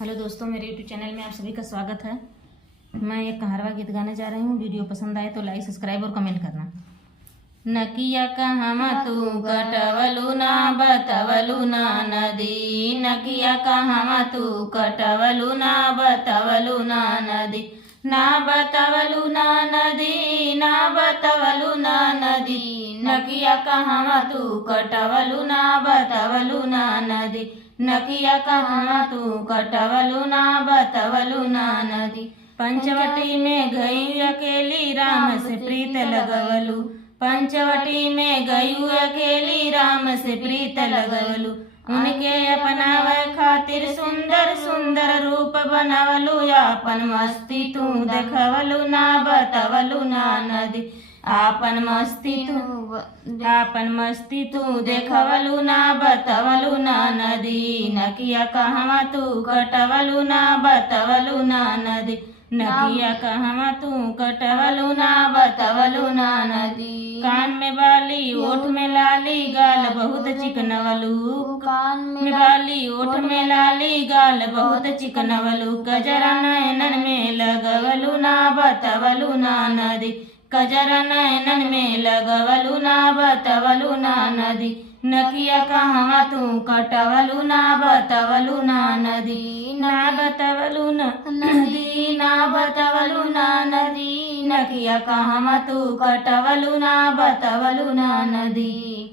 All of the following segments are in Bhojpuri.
हेलो दोस्तों, मेरे यूट्यूब चैनल में आप सभी का स्वागत है। मैं एक कहारवा गीत गाने जा रही हूँ। वीडियो पसंद आए तो लाइक, सब्सक्राइब और कमेंट करना। नकिया कहवा तू कटवलू ना बतवलू ना नदी, नकिया कहवा तू कटवलू ना बतवलू ना नदी, ना बतवलू ना नदी, ना बतवलू ना नदी, नकिया कहवा तू कटवलू ना बतवलू ना नदी, नकिया कहवा तू कटवलू ना बतवलू ना नदी। पंचवटी में गई अकेली राम से प्रीत लगवलू, पंचवटी में गयू अकेली राम से प्रीत लगवलू, उनके अपनावे खातिर सुंदर सुंदर रूप बनवलू, आपन मस्ती तू देखवलू ना बतवलू ना नदी, आपन मस्ती तू देखवलू ना बतवलू ना नदी, नकिया कहवा तू कटवलू ना बतवलू ना नदी, नकिया कहवा तू कटवलू ना बतवलू ना नदी। कान में बाली ओठ में लाली गाल बहुत चिकनवलू, कान में बाली ओठ में लाली गाल बहुत चिकनवलू, कजरा नैनन में लगवलू ना बतवलू ना नदी, कजरा नैनन में लगवलू ना बतवलू ना नदी, नकिया कहवा तू कटवलू ना बतवलू ना नदी, ना बतवलू ना नदी, ना बतवलू ना नदी, नकिया कहवा तू कटवलू ना बतवलू ना नदी।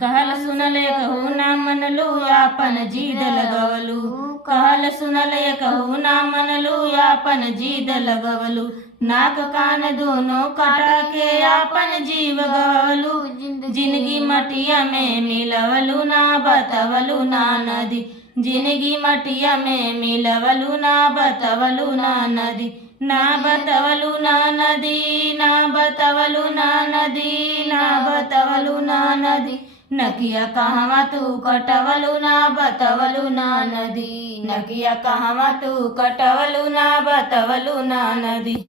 कहल सुनले कहू ना मनलू, आपन जीद लगवलू, कहल सुनले कहू ना मनलू, आपन जीद लगवलू, नाक कान दोनों कटा के आपन जीव गवलू, जिंदगी मटिया में मिलवलू ना बतवलू ना नदी, जिंदगी मटिया में मिलवलू ना बतवलू ना नदी, ना बतवलू ना नदी, ना बतवलू ना नदी, ना बतवलू ना नदी, नकिया कहवा तू कटवलू ना बतवलू ना नदी, नकिया कहवा तू कटवलू ना बतवलू ना नदी।